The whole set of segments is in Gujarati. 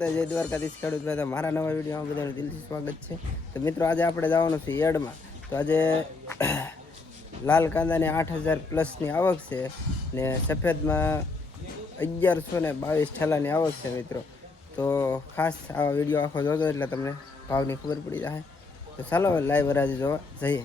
જય દ્વારકાધીશ ખેડૂત ભાઈ. મારા નવા વિડીયોમાં બધાનું દિલથી સ્વાગત છે. તો મિત્રો, આજે આપણે જવાનું છે એડમાં તો આજે લાલ કાંદાની આઠ હજાર પ્લસની આવક છે ને સફેદમાં અગિયારસો ને બાવીસ ઠેલાની આવક છે મિત્રો. તો ખાસ આ વીડિયો આખો જોજો એટલે તમને ભાવની ખબર પડી જાય. તો ચાલો લાઈવ વરાજે જોવા જઈએ.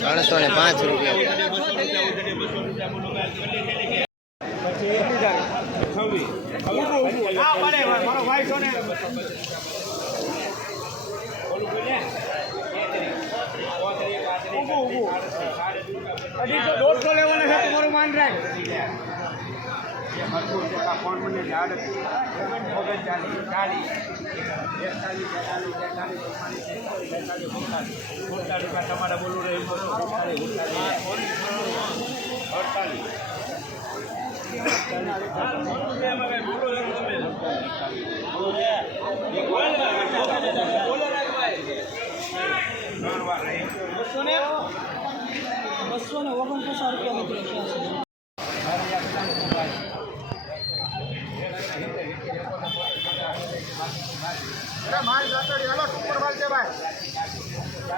ત્રણસો ને પાંચ રૂપિયા. દોઢસો લેવાના છે તમારું માન રાખ. તમારે બોલવું રહ્યું બસો ને ઓગણપચાસ રૂપિયા છે અરે માલ જાતડી હાલો ટુકડ માલ છે ભાઈ ઉભરી જાઓ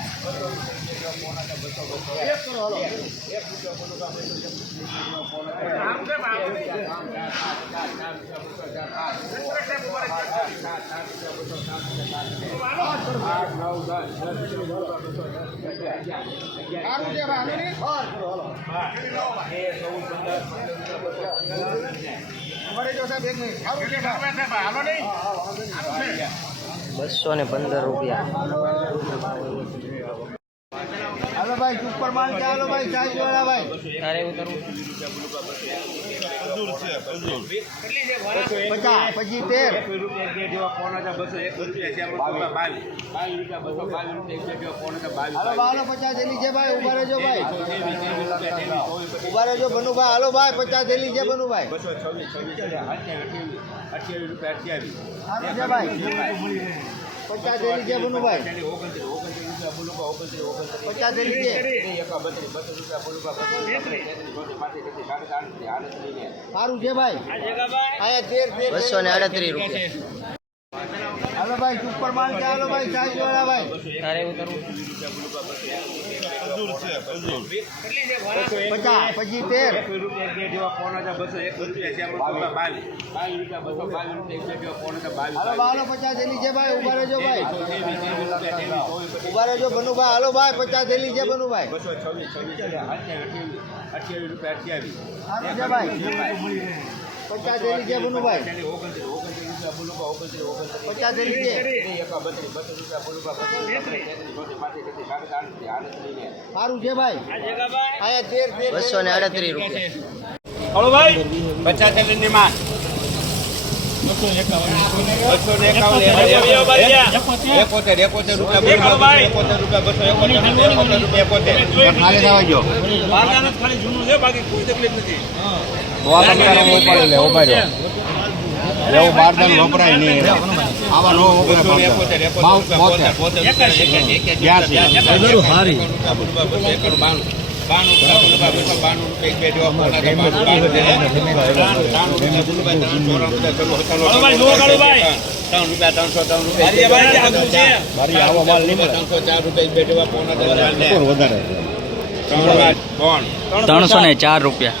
ઉભરી જાઓ સાહેબ એક મિનિટ. હાલો નહીં. બસો ને પંદર રૂપિયા. હાલો ભાઈ સુપર માલ છે. હાલો ભાઈ સાઈઝ વાળા ભાઈ. તારે ઉતરવું પચાસ પછી તેર. હાલો હાલો પચાસ થેલી છે ભાઈ. ઊભા રહેજો ભાઈ. ઊભા રહેજો બનુભાઈ હાલો ભાઈ પચાસ થેલી છે બનુભાઈ સારું છે ભાઈ. પચાસ છે બનુભાઈ પચાસ થેલી છે. સારું છે ભાઈ. તેર તેર બસો ને આડત્રીસ રૂપિયા. હાલો ભાઈ સુપર માલ છે. હાલો ભાઈ સાહેબ વાળા ભાઈ. તારે ઉતરવું પચાસ પછી તેર. હાલો હાલો પચાસ થેલી છે ભાઈ ઊભા રહેજો ભાઈ. ઊભા રહેજો બનુભાઈ હાલો ભાઈ પચાસ થેલી છે બનુભાઈ સારું છે ભાઈ. પચાસ હજાર બનુભાઈ પચાસ હજાર છે. સારું છે ભાઈ. તેર તેર બસો ને આડત્રીસ રૂપિયા. પચાસ ને એકાવન એકોતેર એકોતેર. રૂપિયા એકોતેર રૂપિયા બસો એકોતેર રૂપિયા એકોતેર ખાલી થવા જો ખાલી જૂનું છે બાકી કોઈ તકલીફ નથી એવું બારદાન વપરાય નહીં આવા નો એકોતેર ભાવ રૂપિયા, બોતેર. બાણું. રૂપિયા, બસો, બાણું રૂપિયા, એક બે જેવા બાણું, રૂપિયા, ત્રાણું, રૂપિયા, ત્રણસો, ત્રણ રૂપિયા, ત્રણસો ચાર રૂપિયા, એક બે જેવા ત્રણ ત્રણસો ને ચાર રૂપિયા.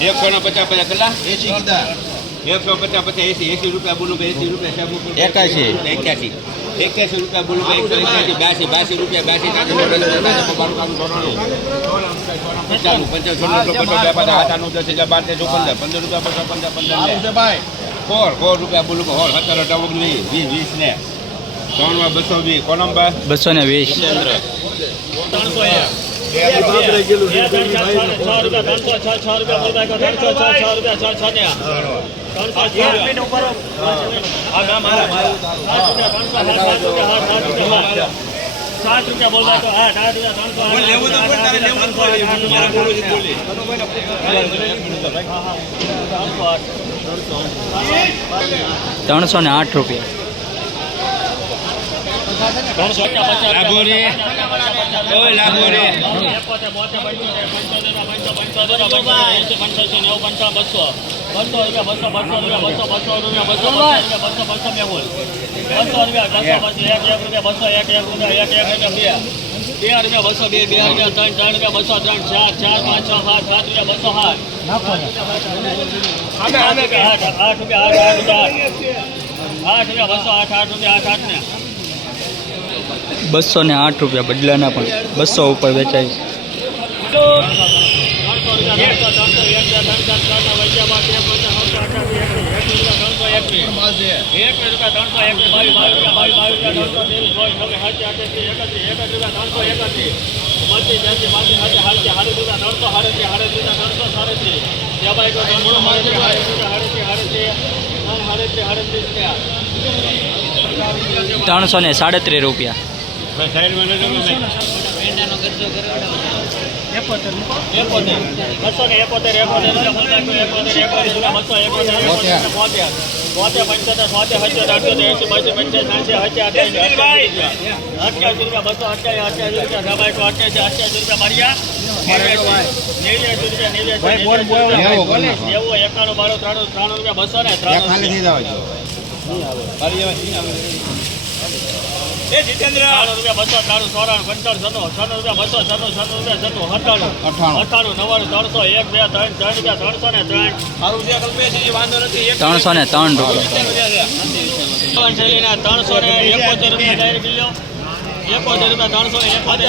એકસો ને પચાસ પચાસ કેટલા? એસી કીધા. એકસો પચાસ પચાસ એસી એસી રૂપિયા બોલું એસી રૂપિયા સાહેબ એક્યાસી એક્યાસી રૂપિયા બોલું એકસો એક્યાસી બાસી બાસી રૂપિયા બાસી રૂપિયા બારું કામ કરવાનું. પંચાણું પંચાણું છન્નું પચાસ હાથાનું દસ હજાર બાર તેર પંદર પંદર રૂપિયા બસો પંદર પંદર ભાઈ. ફોર ફોર રૂપિયા બોલું હોર સત્તર અઢાર ઓગણીસ વીસ વીસ ને. ત્રણમાં બસો વીસ. કોલંબા બસો ને વીસ. ત્રણસો સાત રૂપિયા, સાત, સાત હા, સાત રૂપિયા, ત્રણસો, આઠ રૂપિયા. હા, હા. ત્રણસો આઠ. ત્રણસો ને આઠ રૂપિયા ત્રણસો પચાસ, બે રૂપિયા, બસો, બે. બે રૂપિયા, ત્રણ, ત્રણ રૂપિયા, બસો, ત્રણ, ચાર, ચાર, પાંચ, છ, સાત, સાત રૂપિયા, બસો, સાત. આઠ રૂપિયા, આઠ, આઠ રૂપિયા, આઠ, આઠ રૂપિયા, આઠ. આઠ રૂપિયા, બસો, આઠ, આઠ રૂપિયા, આઠ, આઠ ને. બસો ને આઠ રૂપિયા બદલાના પણ બસો ઉપર વેચાય. ત્રણસો ના સાડત્રીસ રૂપિયા, એકાણું બાણું ત્રાણું ત્રાણું રૂપિયા બસો ને ત્રાણું જાવ એ જીતેન્દ્ર. રૂપિયા બસો ત્રાણું ચોરાણું પંચાણું છન્નું છન્નું રૂપિયા બસો છન્નું છન્નું રૂપિયા છન્નું અઠ્ઠાણું અઠ્ઠાણું. અઠ્ઠાણું નવ્વાણું ત્રણસો એક બે ત્રણ ત્રણ રૂપિયા ત્રણસો ને ત્રણ. સારું છે કલ્પેશજી વાંધો નથી ત્રણસો ને ત્રણ રૂપિયા. ત્રણસો ને એકોતેર રૂપિયા ડાયરેક્ટ કિલો એકોતેર રૂપિયા ત્રણસો ને એકોતેર.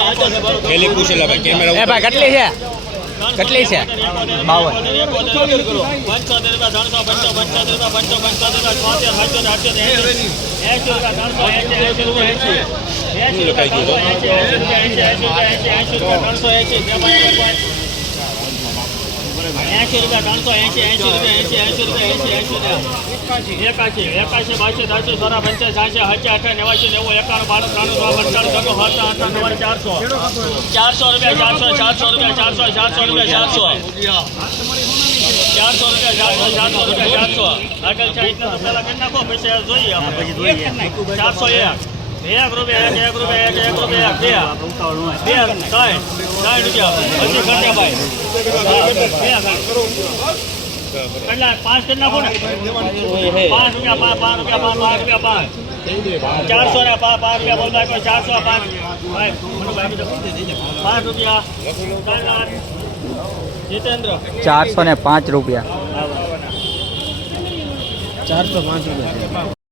કેટલી છે? કેટલી છે? બાવન. ત્રણસો પંચો પંચોતેર રૂપિયા પંચો પંચોતેર રૂપિયા છોતેર સત્યોતેર અઠ્યોતેર એંસી એંસી રૂપિયા, ત્રણસો એંસી એંસી રૂપિયા એંસી એસી રૂપિયા એંસી એંસી રૂપિયા. એકાશી એકાશી બાસી ત્રણસો સોળા પંચાસી સાંસી હજાર અઠા નેવાસી સત્તા આઠા ચારસો. ચારસો રૂપિયા, ચારસો ચારસો રૂપિયા, ચારસો ચારસો રૂપિયા, ચારસો. ચારસો રૂપિયા, ચારસો ચારસો રૂપિયા, ચારસો. આગળ નાખો, પછી જોઈએ ચારસો એક. એક રૂપિયા એક એક રૂપિયા એક એક રૂપિયા બે. બે ત્રણ ત્રણ રૂપિયા પછી ખંડેભાઈ કેટલા પાંચ કરી નાખો ને. પાંચ રૂપિયા પાંચ પાંચ રૂપિયા પાંચ પાંચ રૂપિયા પાંચ. ચારસો ને પાંચ પાંચ રૂપિયા બોલ નાખો ચારસો પાંચ. ભાઈ, મને બાકી દો. પાંચ રૂપિયા. જીતેન્દ્ર. ચારસો ને પાંચ રૂપિયા. ચારસો પાંચ રૂપિયા.